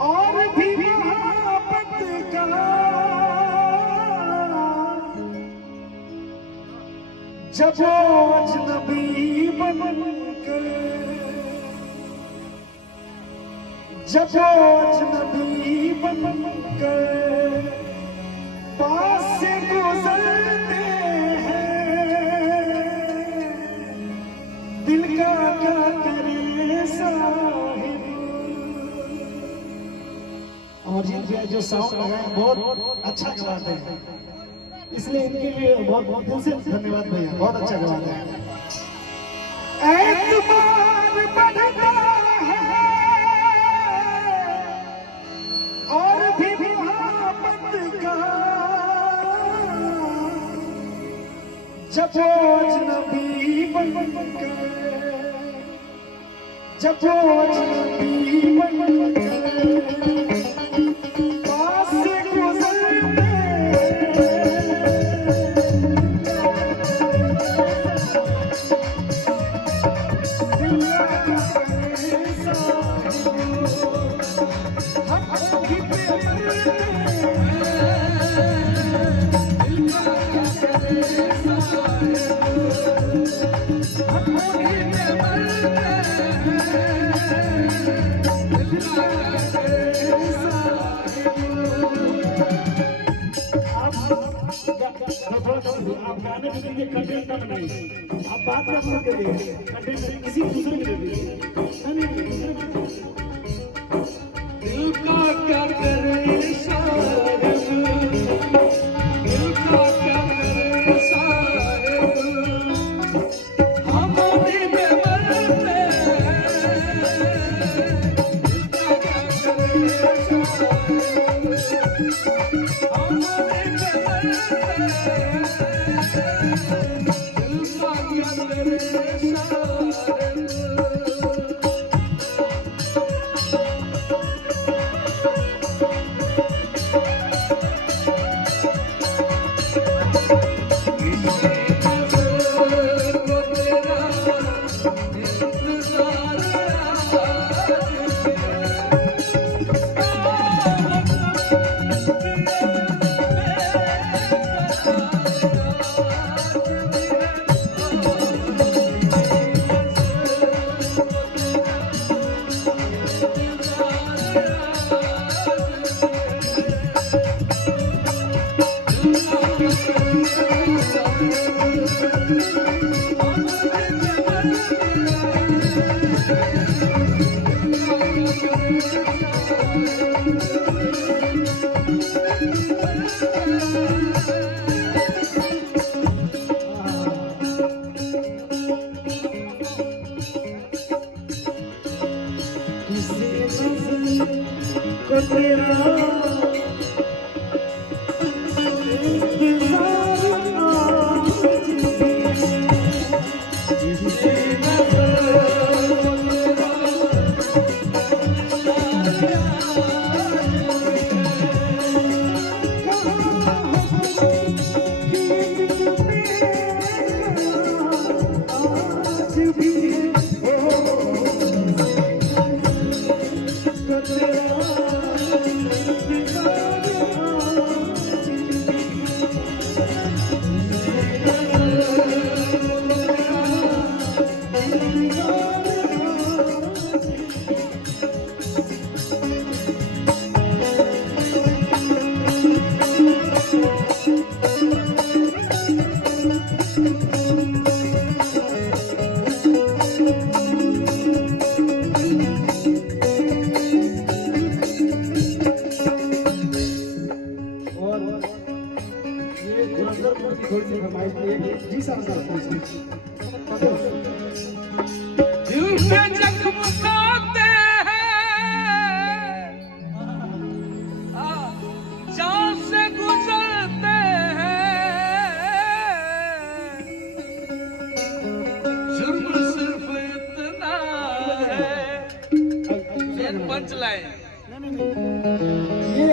और भी मोहब्बत का जब वो अजनबी बनकर जब वो अजनबी बनकर पास से गुजरते हैं दिल का क्या करे साहिब। अमरजीत भैया जो साउंड लगाए बहुत अच्छा गवाते हैं, इसलिए इनके लिए बहुत बहुत दिल से धन्यवाद भैया, बहुत अच्छा गवाते हैं। एतबार बढ़ता है और भी मोहब्बत का जब वो अजनबी बनकर जब वो अजनबी बनकर पास से गुजरते आप गाने में दीजिए, कंटेंट का बनाइए, आप बात में शुरू करिए, कंटेंट किसी दूसरे में दे दीजिए। दिल का क्या करे साहिब, दिल का क्या करे साहिब, हम उन्हीं में मरते हैं। दिल का क्या करे साहिब, हम उन्हीं में मरते हैं। जी साहब दिल पे जख्म खाते हैं, जान से गुजरते हैं। जुर्म सिर्फ इतना है, पंच लाइन ये